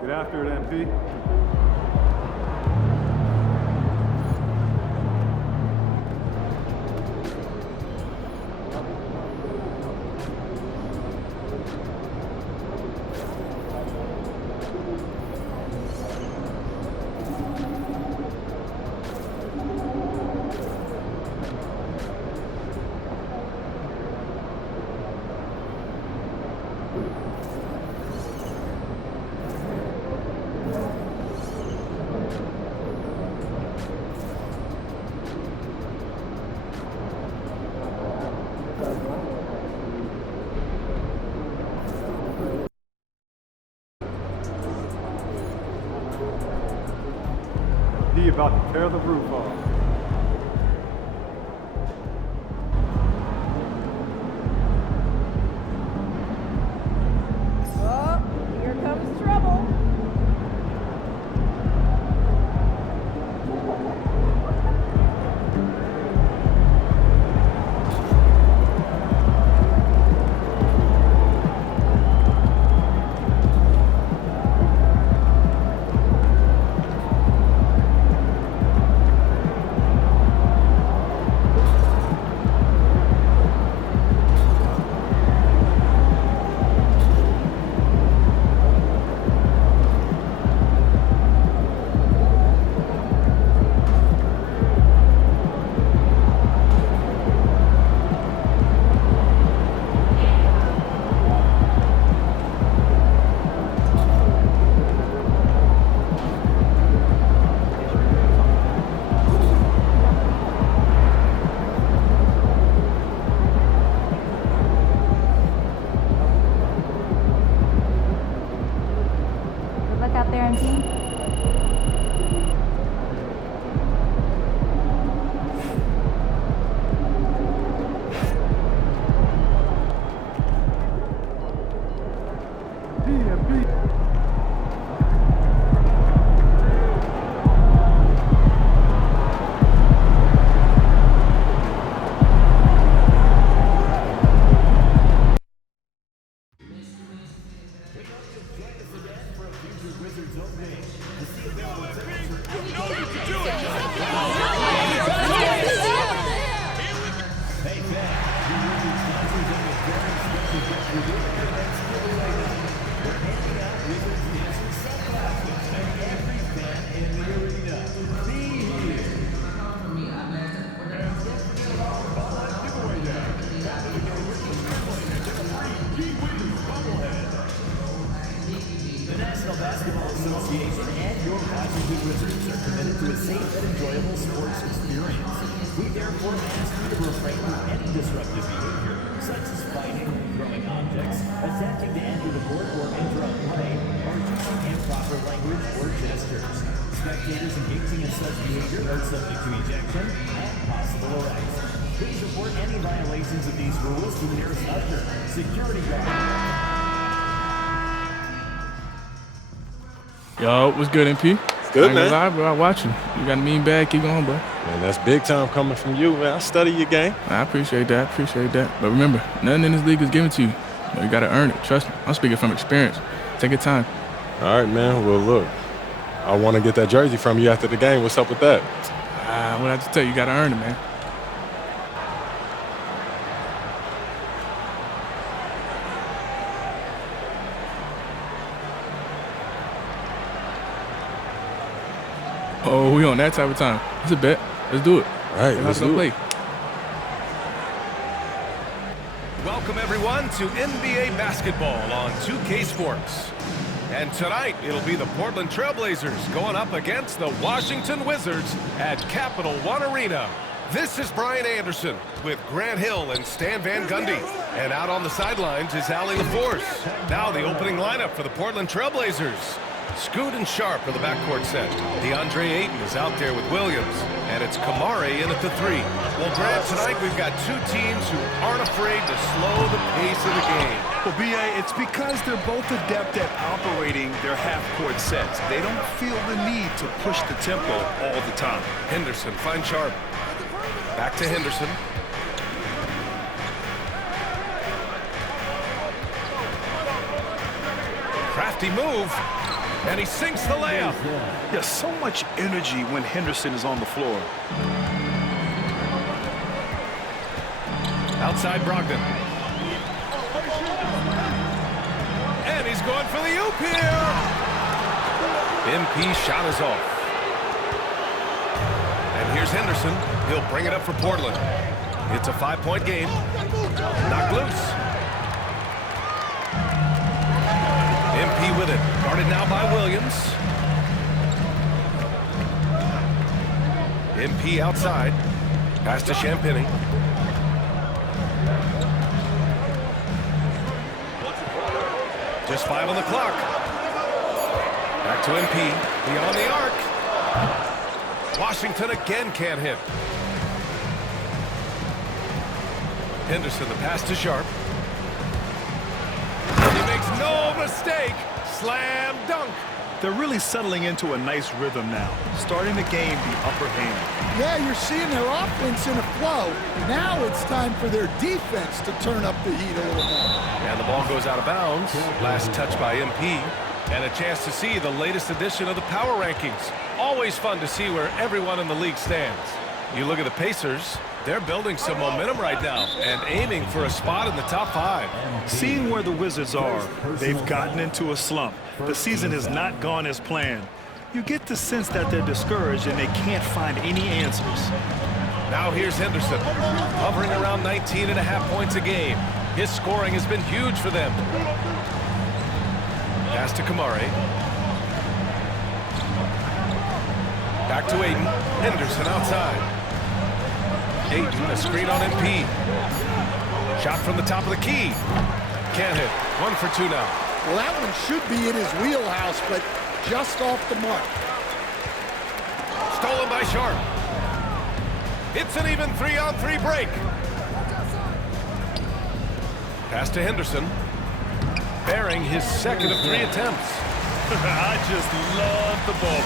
Get after it, MP. He about to tear the roof off. Oh, here comes trouble. Out there, MP. DMP. Basketball Association and your Washington Wizards are committed to a safe and enjoyable sports experience. We therefore ask you to refrain from any disruptive behavior, such as fighting, throwing objects, attempting to enter the court or interrupt play, or using improper language or gestures. Spectators engaging in such behavior are subject to ejection and possible arrest. Please report any violations of these rules to the nearest usher, security guard. Yo, what's good, MP? Good, man. Lie, bro. I watch you. You got a mean bag. Keep going, bro. Man, that's big time coming from you, man. I study your game. I appreciate that. But remember, nothing in this league is given to you. You got to earn it. Trust me. I'm speaking from experience. Take your time. All right, man. Well, look, I want to get that jersey from you after the game. What's up with that? What I have to tell you, got to earn it, man. Oh, we on that type of time. It's a bet. Let's do it. All right, let's do it. Welcome, everyone, to NBA basketball on 2K Sports. And tonight, it'll be the Portland Trailblazers going up against the Washington Wizards at Capital One Arena. This is Brian Anderson with Grant Hill and Stan Van Gundy. And out on the sidelines is Allie LaForce. Now the opening lineup for the Portland Trailblazers. Scoot and Sharp are the backcourt set. DeAndre Ayton is out there with Williams. And it's Kamare in at the 3. Well, Grant, tonight we've got two teams who aren't afraid to slow the pace of the game. Well, B.A., it's because they're both adept at operating their half-court sets. They don't feel the need to push the tempo all the time. Henderson finds Sharp. Back to Henderson. Crafty move. And he sinks the layup. Yeah, so much energy when Henderson is on the floor. Outside Brogdon. And he's going for the oop here. MP shot is off. And here's Henderson. He'll bring it up for Portland. It's a 5-point game. Knocked loose. MP with it. Guarded now by Williams. MP outside. Pass to Champagny. Just 5 on the clock. Back to MP. Beyond the arc. Washington again can't hit. Henderson, the pass to Sharp. He makes no mistake. Slam dunk. They're really settling into a nice rhythm now, starting to gain the upper hand. Yeah, you're seeing their offense in a flow. Now it's time for their defense to turn up the heat a little more. And the ball goes out of bounds. Last touch by MP. And a chance to see the latest edition of the power rankings. Always fun to see where everyone in the league stands. You look at the Pacers. They're building some momentum right now and aiming for a spot in the top 5. Seeing where the Wizards are, they've gotten into a slump. The season has not gone as planned. You get the sense that they're discouraged and they can't find any answers. Now here's Henderson, hovering around 19.5 points a game. His scoring has been huge for them. Pass to Kamare. Back to Ayton. Henderson outside. Ayton, a screen on MP. Shot from the top of the key. Can't hit. 1 for 2 now. Well, that one should be in his wheelhouse, but just off the mark. Stolen by Sharp. It's an even 3-on-3 break. Pass to Henderson. Bearing his second of 3 attempts. I just love the ball.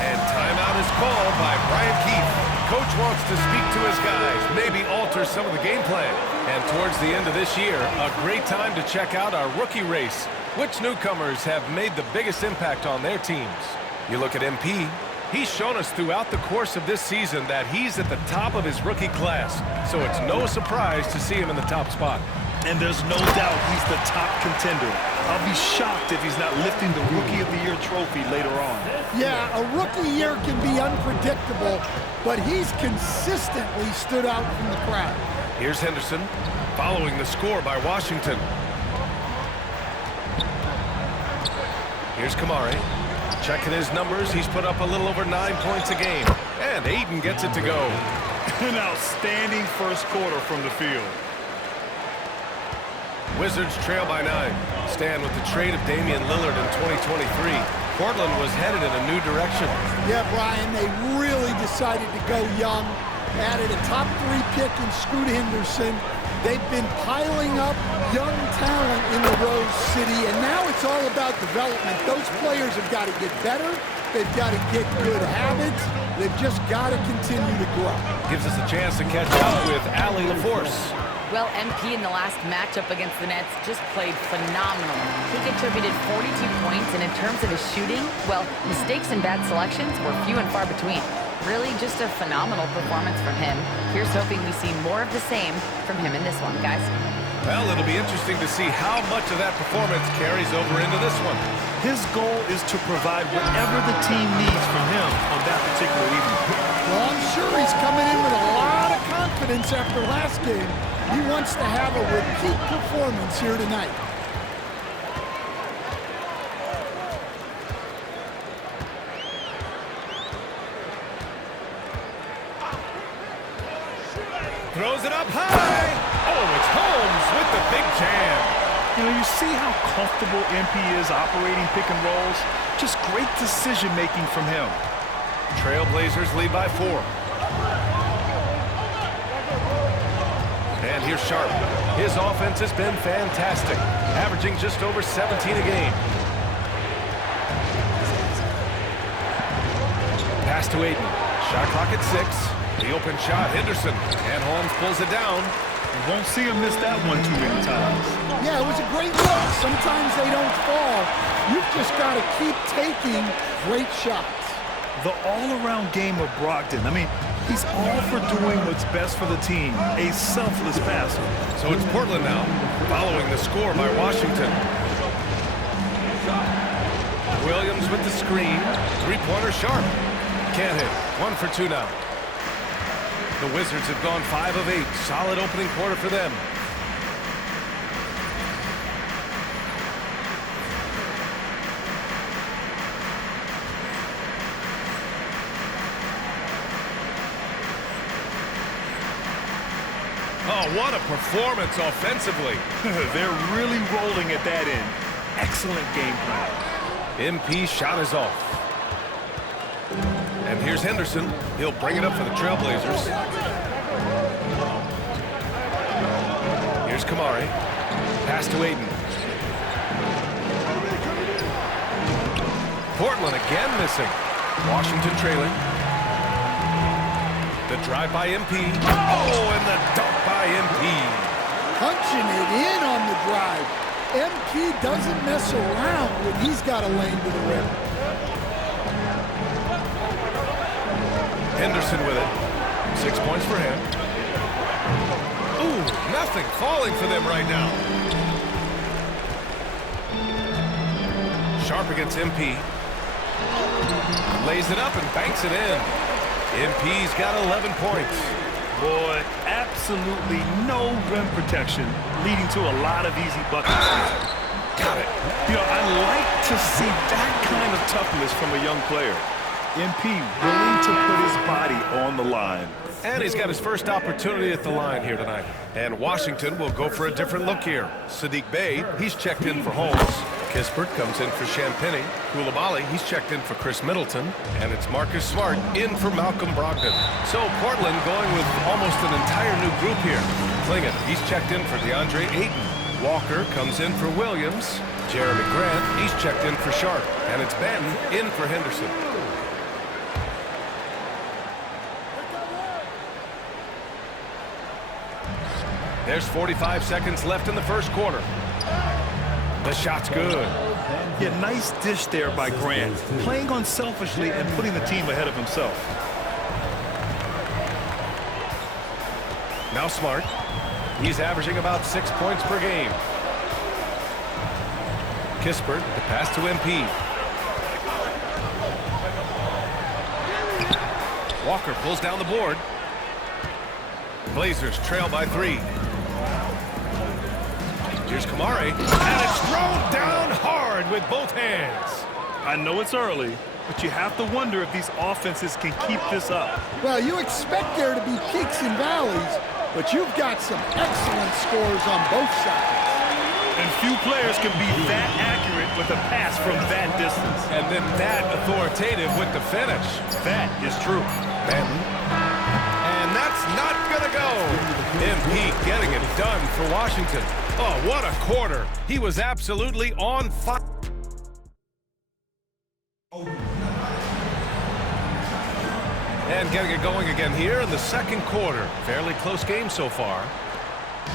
And timeout is called by Brian Keefe. Coach wants to speak to his guys, maybe alter some of the game plan. And towards the end of this year, a great time to check out our rookie race. Which newcomers have made the biggest impact on their teams? You look at MP. He's shown us throughout the course of this season that he's at the top of his rookie class, so it's no surprise to see him in the top spot. And there's no doubt he's the top contender. I'll be shocked if he's not lifting the Rookie of the Year trophy later on. Yeah, a rookie year can be unpredictable, but he's consistently stood out from the crowd. Here's Henderson, following the score by Washington. Here's Kamari. Checking his numbers, he's put up a little over 9 points a game. And Aiden gets it to go. An outstanding first quarter from the field. Wizards trail by 9. Stan, with the trade of Damian Lillard in 2023, Portland was headed in a new direction. Yeah, Brian, they really decided to go young. Added a top 3 pick in Scoot Henderson. They've been piling up young talent in the Rose City, and now it's all about development. Those players have got to get better. They've got to get good habits. They've just got to continue to grow. Gives us a chance to catch up with Allie LaForce. Well, MP in the last matchup against the Nets just played phenomenal. He contributed 42 points, and in terms of his shooting, well, mistakes and bad selections were few and far between. Really just a phenomenal performance from him. Here's hoping we see more of the same from him in this one, guys. Well, it'll be interesting to see how much of that performance carries over into this one. His goal is to provide whatever the team needs from him on that particular evening. Well, I'm sure he's coming in with a lot of confidence after last game. He wants to have a repeat performance here tonight. Throws it up high. Oh, it's Holmes with the big jam. You know, you see how comfortable MP is operating pick and rolls? Just great decision-making from him. Trailblazers lead by 4. And here's Sharp. His offense has been fantastic, averaging just over 17 a game. Pass to Aiden. Shot clock at 6. The open shot, Henderson, and Holmes pulls it down. You won't see him miss that one too many times. Yeah, it was a great look. Sometimes they don't fall. You've just got to keep taking great shots. The all-around game of Brogdon. I mean, he's all for doing what's best for the team. A selfless passer. So it's Portland now, following the score by Washington. Williams with the screen. Three-pointer Sharp. Can't hit. 1 for 2 now. The Wizards have gone 5 of 8. Solid opening quarter for them. Oh, what a performance offensively. They're really rolling at that end. Excellent game plan. MP shot is off. And here's Henderson. He'll bring it up for the Trailblazers. Here's Kamari. Pass to Aiden. Portland again missing. Washington trailing. The drive by MP. Oh, and the dunk by MP. Punching it in on the drive. MP doesn't mess around when he's got a lane to the rim. Henderson with it. 6 points for him. Ooh, nothing falling for them right now. Sharp against MP. Lays it up and banks it in. MP's got 11 points. Boy, absolutely no rim protection, leading to a lot of easy buckets. Got it. You know, I like to see that kind of toughness from a young player. MP willing to put his body on the line. And he's got his first opportunity at the line here tonight. And Washington will go for a different look here. Sadiq Bey, he's checked in for Holmes. Kispert comes in for Champagny. Koulibaly, he's checked in for Chris Middleton. And it's Marcus Smart in for Malcolm Brogdon. So Portland going with almost an entire new group here. Klingon, he's checked in for DeAndre Ayton. Walker comes in for Williams. Jeremy Grant, he's checked in for Sharp. And it's Benton in for Henderson. There's 45 seconds left in the first quarter. The shot's good. Yeah, nice dish there by Grant, playing unselfishly and putting the team ahead of himself. Now Smart. He's averaging about 6 points per game. Kispert, the pass to MP. Walker pulls down the board. Blazers trail by 3. Here's Kamari, and it's thrown down hard with both hands. I know it's early, but you have to wonder if these offenses can keep this up. Well, you expect there to be peaks and valleys, but you've got some excellent scores on both sides. And few players can be that accurate with a pass from that distance. And then that authoritative with the finish. That is true. Benton. And that's not going to go. MP getting it done for Washington. Oh, what a quarter. He was absolutely on fire. And getting it going again here in the second quarter. Fairly close game so far.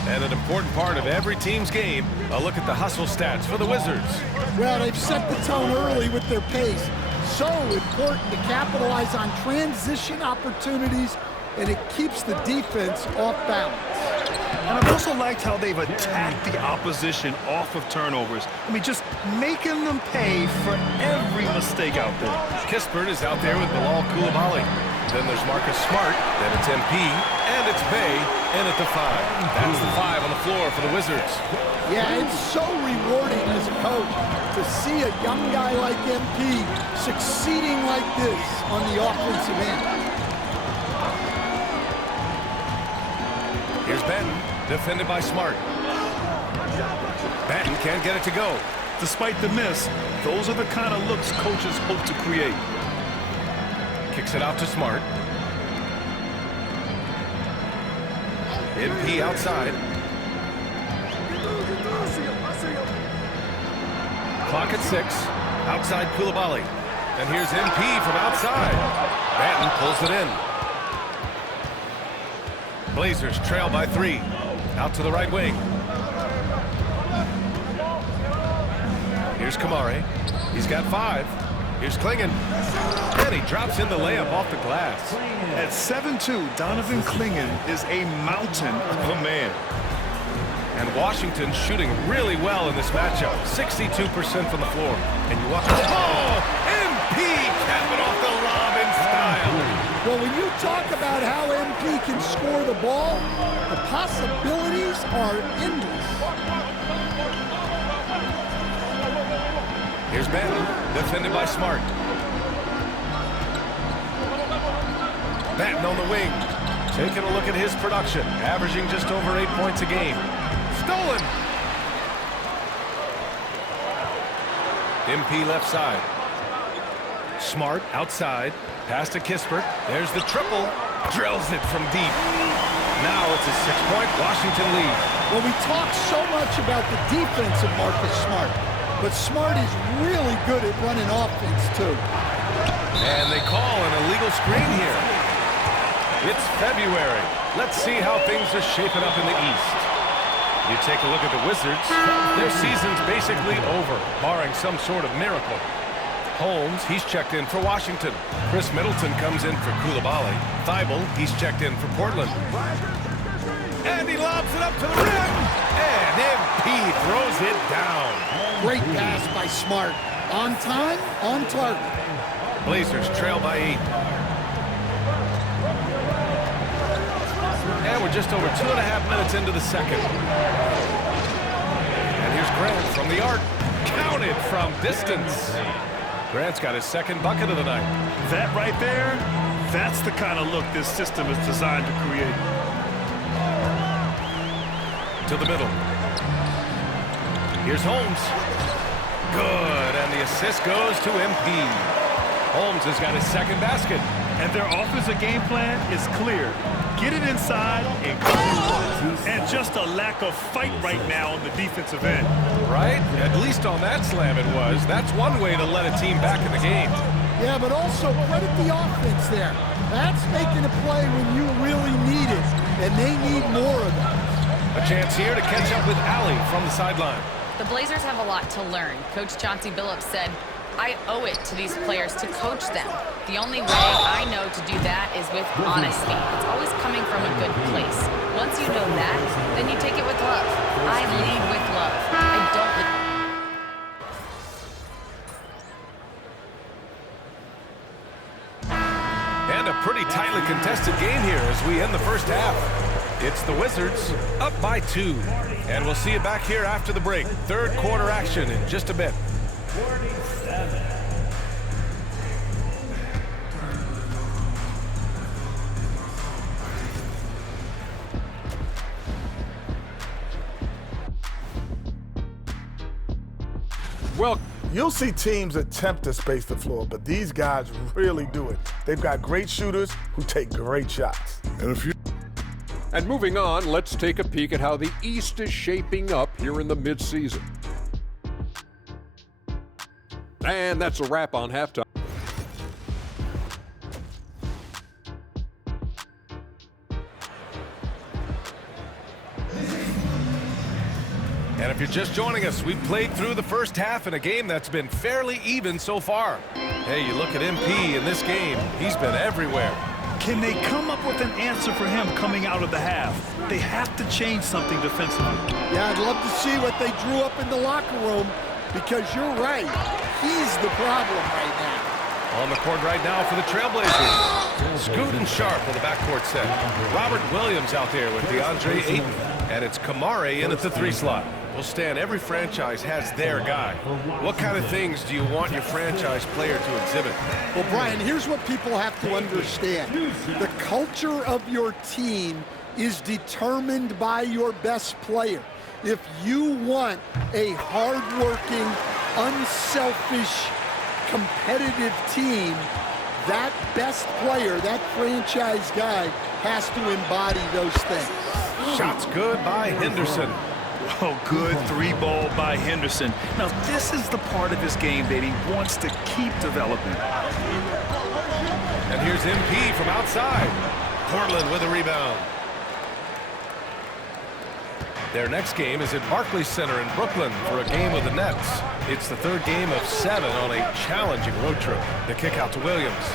And an important part of every team's game, a look at the hustle stats for the Wizards. Well, they've set the tone early with their pace. So important to capitalize on transition opportunities, and it keeps the defense off balance. And I've also liked how they've attacked the opposition off of turnovers. I mean, just making them pay for every mistake out there. Kispert is out there with Bilal Coulibaly. Then there's Marcus Smart. Then it's MP. And it's Bay in at the 5. That's the 5 on the floor for the Wizards. Yeah, it's so rewarding as a coach to see a young guy like MP succeeding like this on the offensive end. Here's Benton, defended by Smart. Benton can't get it to go. Despite the miss, those are the kind of looks coaches hope to create. Kicks it out to Smart. MP outside. Clock at 6. Outside Coulibaly. And here's MP from outside. Benton pulls it in. Blazers trail by 3. Out to the right wing. Here's Kamari. He's got 5. Here's Klingon. And he drops in the layup off the glass. At 7'2", Donovan Klingon is a mountain of a man. And Washington shooting really well in this matchup. 62% from the floor. And you watch. Oh! MP capping off the lob in style. Well, when you talk about how MP can score the ball, the possibilities are endless. Here's Benton, defended by Smart. Benton on the wing, taking a look at his production, averaging just over 8 points a game. Stolen! MP left side. Smart outside, pass to Kispert. There's the triple, drills it from deep. Now it's a 6-point Washington lead. Well, we talk so much about the defense of Marcus Smart, but Smart is really good at running offense, too. And they call an illegal screen here. It's February. Let's see how things are shaping up in the East. You take a look at the Wizards. Their season's basically over, barring some sort of miracle. Holmes, he's checked in for Washington. Chris Middleton comes in for Coulibaly. Thibault, he's checked in for Portland. And he lobs it up to the rim. And MP throws it down. Great pass by Smart. On time, on target. Blazers trail by 8. And we're just over 2.5 minutes into the second. And here's Grant from the arc. Counted from distance. Grant's got his second bucket of the night. That right there, that's the kind of look this system is designed to create. To the middle. Here's Holmes. Good, and the assist goes to MP. Holmes has got his second basket. And their offensive game plan is clear. Get it inside and go. And just a lack of fight right now on the defensive end. Right? At least on that slam it was. That's one way to let a team back in the game. Yeah, but also credit the offense there. That's making a play when you really need it, and they need more of that. A chance here to catch up with Allie from the sideline. The Blazers have a lot to learn. Coach Chauncey Billups said, I owe it to these players to coach them. The only way I know to do that is with honesty. It's always coming from a good place. Once you know that, then you take it with love. I lead with love. I don't... And a pretty tightly contested game here as we end the first half. It's the Wizards up by 2. And we'll see you back here after the break. Third quarter action in just a bit. 47. Well, you'll see teams attempt to space the floor, but these guys really do it. They've got great shooters who take great shots. And moving on, let's take a peek at how the East is shaping up here in the midseason. And that's a wrap on halftime. And if you're just joining us, we've played through the first half in a game that's been fairly even so far. Hey, you look at MP in this game, he's been everywhere. Can they come up with an answer for him coming out of the half? They have to change something defensively. Yeah, I'd love to see what they drew up in the locker room, because you're right. He's the problem right now. On the court right now for the Trailblazers. Scoot and Sharp with the backcourt set. Robert Williams out there with DeAndre Ayton. And it's Kamare in at the 3 slot. Well, Stan, every franchise has their guy. What kind of things do you want your franchise player to exhibit? Well, Brian, here's what people have to understand. The culture of your team is determined by your best player. If you want a hardworking, unselfish, competitive team, that best player, that franchise guy, has to embody those things. Shots good by Henderson. Oh, good 3-ball by Henderson. Now, this is the part of his game that he wants to keep developing. And here's MP from outside. Portland with a rebound. Their next game is at Barclays Center in Brooklyn for a game with the Nets. It's the third game of 7 on a challenging road trip. The kick out to Williams.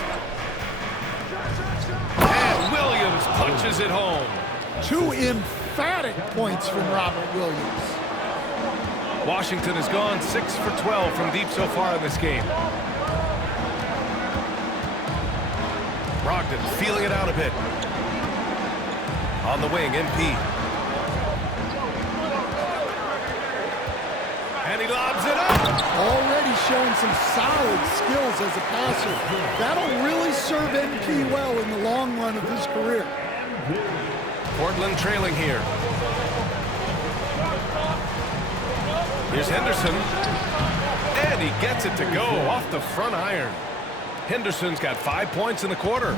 And Williams punches it home. 2 emphatic points from Robert Williams. Washington has gone 6 for 12 from deep so far in this game. Brogdon feeling it out a bit. On the wing, MP. And he lobs it up. Already showing some solid skills as a passer. That'll really serve MP well in the long run of his career. Portland trailing here. Here's Henderson. And he gets it to go off the front iron. Henderson's got 5 points in the quarter.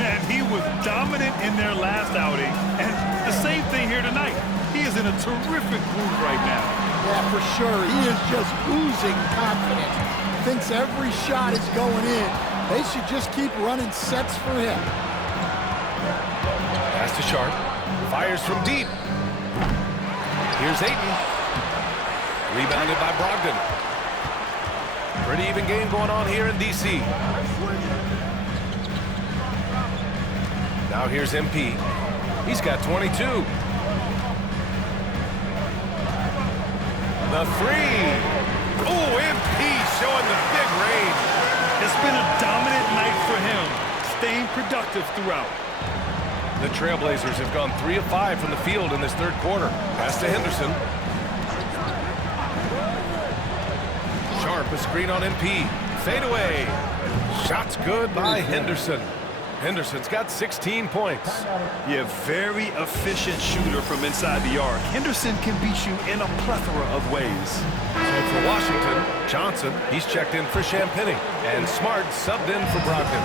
And he was dominant in their last outing. And the same thing here tonight. He is in a terrific groove right now. Yeah, for sure. He is just oozing confidence. Thinks every shot is going in. They should just keep running sets for him. Pass to Sharp. Fires from deep. Here's Ayton. Rebounded by Brogdon. Pretty even game going on here in D.C. Now here's MP. He's got 22. The 3. Oh, MP showing the big range. It's been a dominant night for him, staying productive throughout. The Trailblazers have gone 3 of 5 from the field in this third quarter. Pass to Henderson. Sharp, a screen on MP. Fade away. Shots good by Henderson. Henderson's got 16 points. Yeah, very efficient shooter from inside the arc. Henderson can beat you in a plethora of ways. So for Washington, Johnson, he's checked in for Champagny. And Smart subbed in for Brogdon.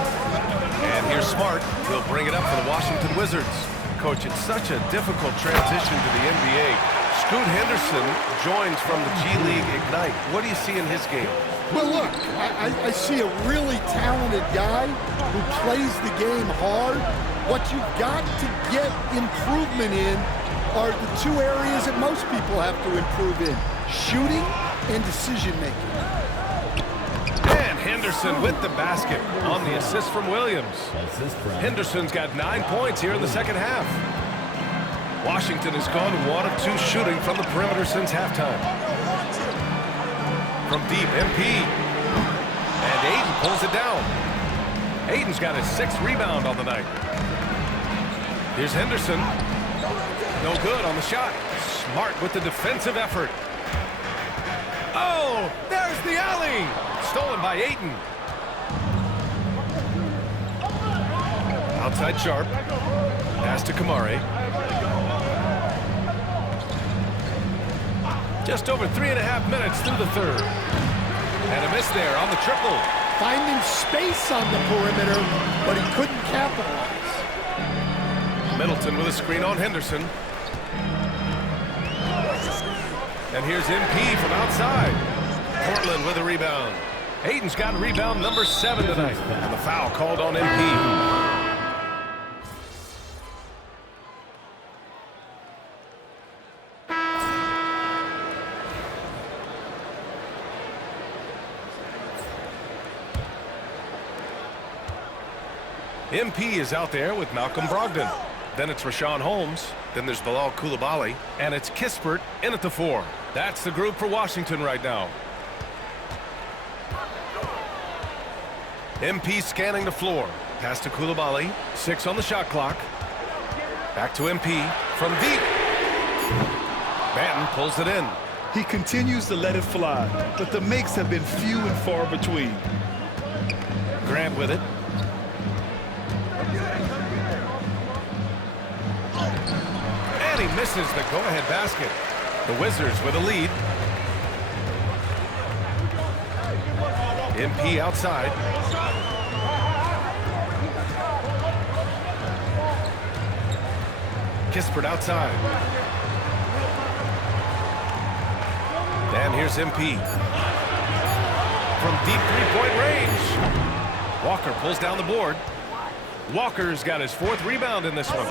And here's Smart. He'll bring it up for the Washington Wizards. Coach, it's such a difficult transition to the NBA. Scoot Henderson joins from the G League Ignite. What do you see in his game? Well, look, I see a really talented guy who plays the game hard. What you've got to get improvement in are the two areas that most people have to improve in: shooting and decision-making. And Henderson with the basket on the assist from Williams. Henderson's got 9 points here in the second half. Washington has gone 1 of 2 shooting from the perimeter since halftime. From deep, MP. And Ayton pulls it down. Ayton's got his 6th rebound on the night. Here's Henderson. No good on the shot. Smart with the defensive effort. Oh, there's the alley. Stolen by Ayton. Outside Sharp. Pass to Kamari. Just over 3.5 minutes through the third. And a miss there on the triple. Finding space on the perimeter, but he couldn't capitalize. Middleton with a screen on Henderson. And here's MP from outside. Portland with a rebound. Ayton's got rebound number 7 tonight. And the foul called on MP. MP is out there with Malcolm Brogdon. Then it's Rashawn Holmes. Then there's Bilal Coulibaly. And it's Kispert in at the 4. That's the group for Washington right now. MP scanning the floor. Pass to Coulibaly. 6 on the shot clock. Back to MP from deep. Banton pulls it in. He continues to let it fly, but the makes have been few and far between. Grant with it. And he misses the go-ahead basket. The Wizards with a lead. MP outside. Kispert outside. And here's MP. From deep three-point range. Walker pulls down the board. Walker's got his 4th rebound in this one.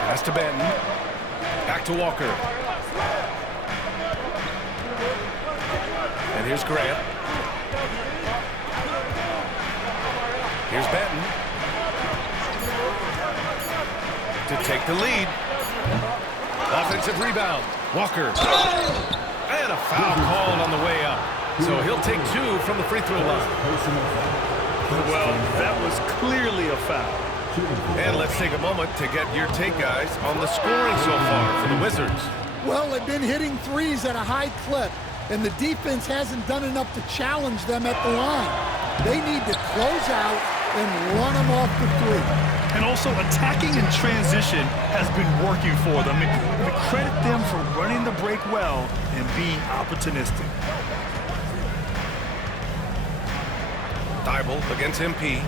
Pass to Banton. Back to Walker. And here's Grant. Here's Banton. To take the lead. Offensive rebound. Walker. And a foul called on the way up. So he'll take 2 from the free throw line. Well, that was clearly a foul. And let's take a moment to get your take, guys, on the scoring so far for the Wizards. Well, they've been hitting threes at a high clip, and the defense hasn't done enough to challenge them at the line. They need to close out and run them off the 3. And also, attacking in transition has been working for them. We credit them for running the break well and being opportunistic. Thibault against MP.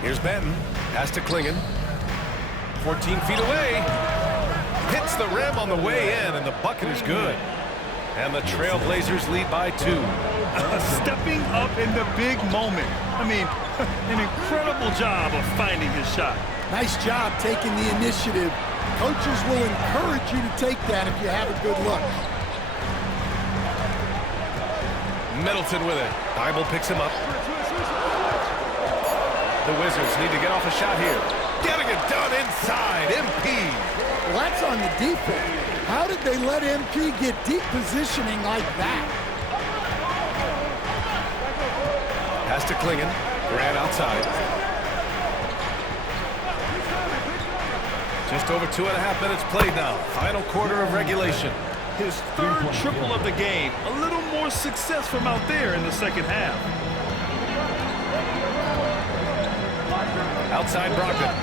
Here's Banton. Pass to Klingon. 14 feet away. Hits the rim on the way in, and the bucket is good. And the Trailblazers lead by 2. Stepping up in the big moment. I mean, an incredible job of finding his shot. Nice job taking the initiative. Coaches will encourage you to take that if you have a good look. Middleton with it. Thibault picks him up. The Wizards need to get off a shot here. Getting it done inside. MP. Well, that's on the defense. How did they let MP get deep positioning like that? Pass to Klingon. Grant outside. Just over 2.5 minutes played now. Final quarter of regulation. His 3rd triple of the game. A little more success from out there in the second half. Outside Brogdon.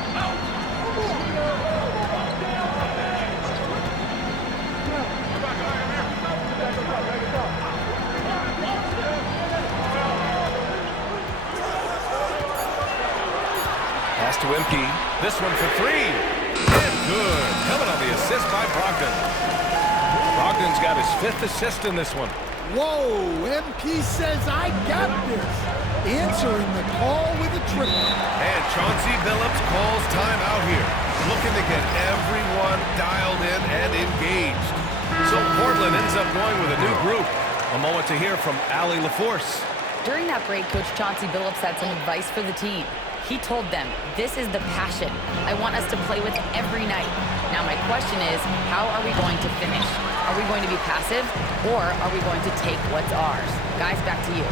Pass to MP. This one for 3. And good. Coming on the assist by Brogdon. Brogdon's got his 5th assist in this one. Whoa, MP says I got this. Answering the call with a triple. And Chauncey Billups calls timeout here, looking to get everyone dialed in and engaged. So Portland ends up going with a new group. A moment to hear from Allie LaForce. During that break, Coach Chauncey Billups had some advice for the team. He told them, this is the passion I want us to play with every night. Now my question is, how are we going to finish? Are we going to be passive, or are we going to take what's ours? Guys, back to you.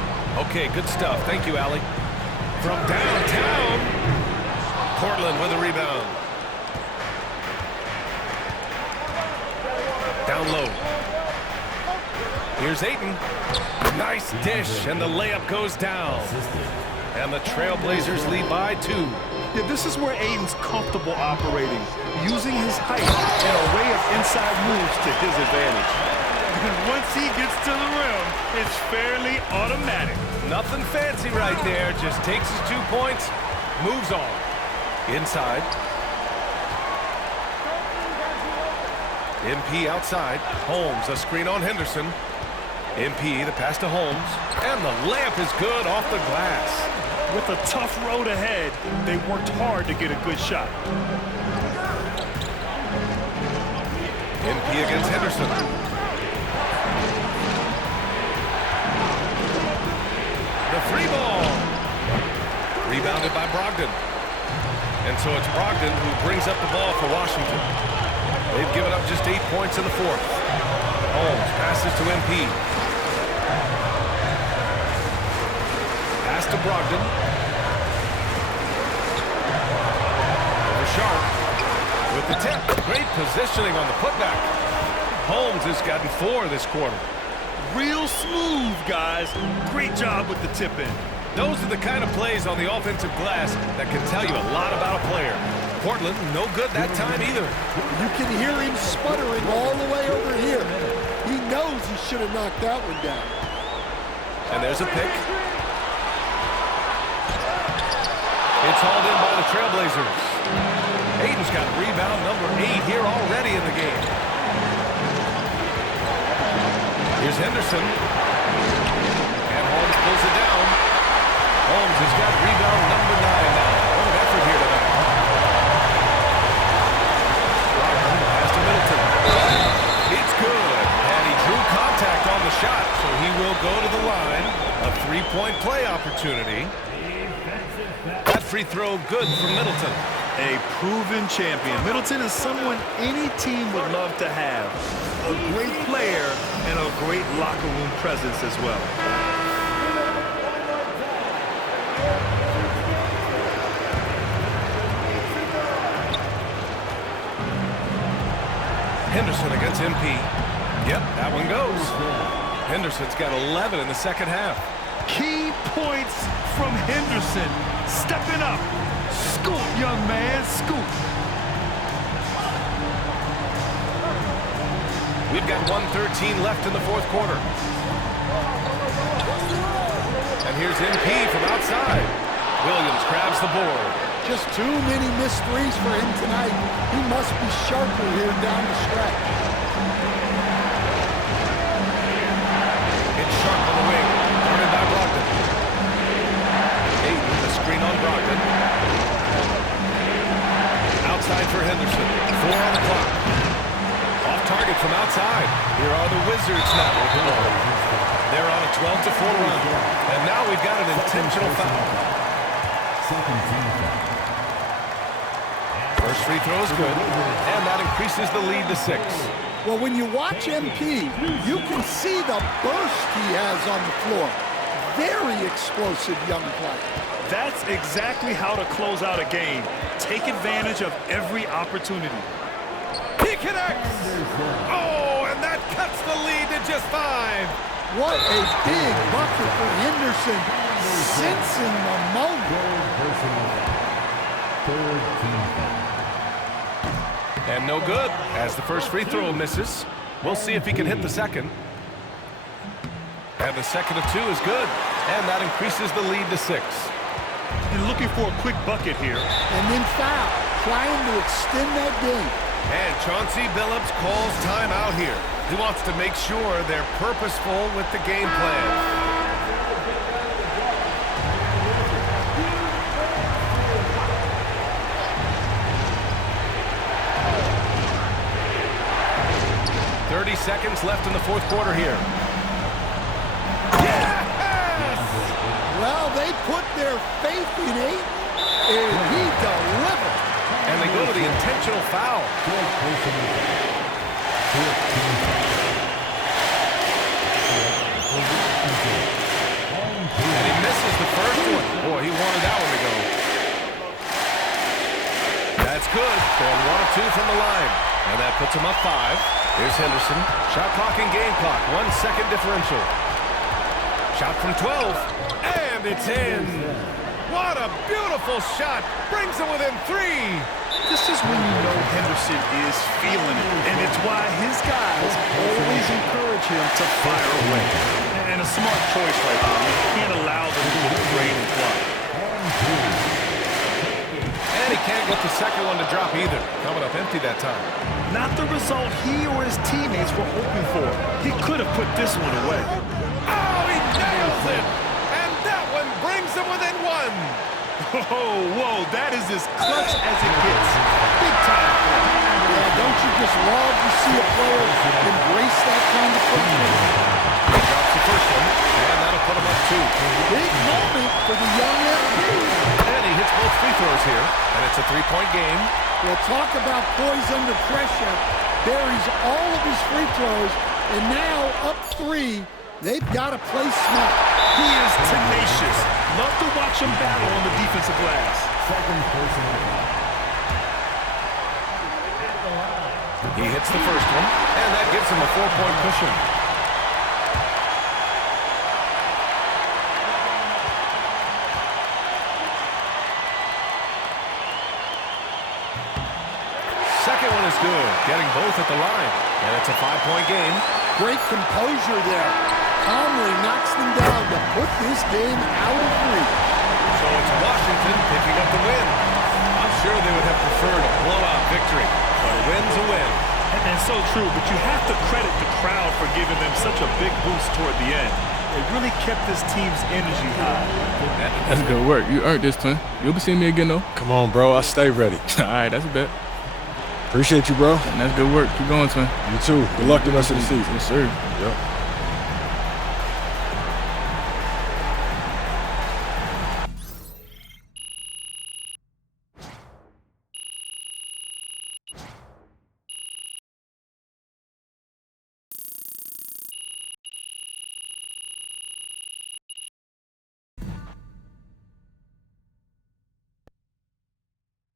Okay, good stuff. Thank you, Allie. From downtown, Portland with a rebound. Down low. Here's Ayton. Nice dish, and the layup goes down. And the Trailblazers lead by 2. Yeah, this is where Ayton's comfortable operating, using his height and array of inside moves to his advantage. And once he gets to the rim, it's fairly automatic. Nothing fancy right there. Just takes his 2 points, moves on. Inside. MP outside. Holmes, a screen on Henderson. MP, the pass to Holmes. And the layup is good off the glass. With a tough road ahead, they worked hard to get a good shot. MP against Henderson. The free ball. Rebounded by Brogdon. And so it's Brogdon who brings up the ball for Washington. They've given up just 8 points in the 4th. Holmes passes to MP. Pass to Brogdon. Over Sharp with the tip. Great positioning on the putback. Holmes has gotten 4 this quarter. Real smooth, guys. Great job with the tip in. Those are the kind of plays on the offensive glass that can tell you a lot about a player. Portland, no good that time either. You can hear him sputtering all the way over here. He knows he should have knocked that one down. And there's a pick. It's hauled in by the Trailblazers. Ayton's got rebound number 8 here already in the game. Here's Henderson. And Holmes pulls it down. Holmes has got rebound number 9 now. What an effort here tonight. Pass to Middleton. It's good. And he drew contact on the shot, so he will go to the line. A 3-point play opportunity. That free throw good for Middleton. A proven champion. Middleton is someone any team would love to have. A great player and a great locker room presence as well. Henderson against MP. Yep, that one goes. Henderson's got 11 in the second half. Key points from Henderson. Stepping up. Scoop, young man, scoop. We've got 1:13 left in the 4th quarter. And here's MP from outside. Williams grabs the board. Just too many missed threes for him tonight. He must be sharper here down the stretch. It's Sharp on the wing. Guarded by Brogdon. Ayton, the screen on Brogdon. Outside for Henderson. 4 on the clock. Off target from outside. Here are the Wizards now with the ball. They're on a 12-4 run. And now we've got an intentional foul. First free throw is good, and that increases the lead to 6. Well, when you watch MP, you can see the burst he has on the floor. Very explosive young player. That's exactly how to close out a game. Take advantage of every opportunity. He connects! Oh, and that cuts the lead to just 5. What a big bucket for Henderson, sensing the moment. And no good, as the first free throw misses. We'll see if he can hit the second. And the second of 2 is good, and that increases the lead to 6. And looking for a quick bucket here. And then foul, trying to extend that game. And Chauncey Billups calls timeout here. He wants to make sure they're purposeful with the game plan. Seconds left in the fourth quarter here. Yes! Well, they put their faith in Ayton, and he delivered. And they go to the intentional foul. And he misses the first one. Boy, he wanted that one to go. That's good. They're 1 of 2 from the line. And that puts him up 5. Here's Henderson. Shot clock and game clock. 1 second differential. Shot from 12. And it's in. What a beautiful shot. Brings him within 3. This is when you know Henderson is feeling it. And it's why his guys always encourage him to fire away. And a smart choice right there. You can't allow them to get afraid and fly. And he can't get the second one to drop either. Coming up empty that time. Not the result he or his teammates were hoping for. He could have put this one away. Oh, he nails it! And that one brings him within 1. Whoa, that is as clutch as it gets. Big time play. Yeah, don't you just love to see a player embrace that kind of football? He drops the first one, and that'll put him up 2. Big moment for the young MP. And he hits both free throws here, and it's a 3-point game. Well, talk about poise under pressure. Buries all of his free throws, and now up 3. They've got to play smart. He is tenacious. Love to watch him battle on the defensive glass. He hits the first one, and that gives him a 4-point cushion. Second one is good, getting both at the line. And it's a 5-point game. Great composure there. Calmly knocks them down to put this game out of reach. So it's Washington picking up the win. I'm sure they would have preferred a blowout victory, but a win's a win. And so true, but you have to credit the crowd for giving them such a big boost toward the end. It really kept this team's energy high. That's good work. You earned this, twin. You'll be seeing me again, though. Come on, bro. I stay ready. All right, that's a bet. Appreciate you, bro. And that's good work. Keep going, twin. You too. Good luck the rest of the season. Yes, sir. Yep.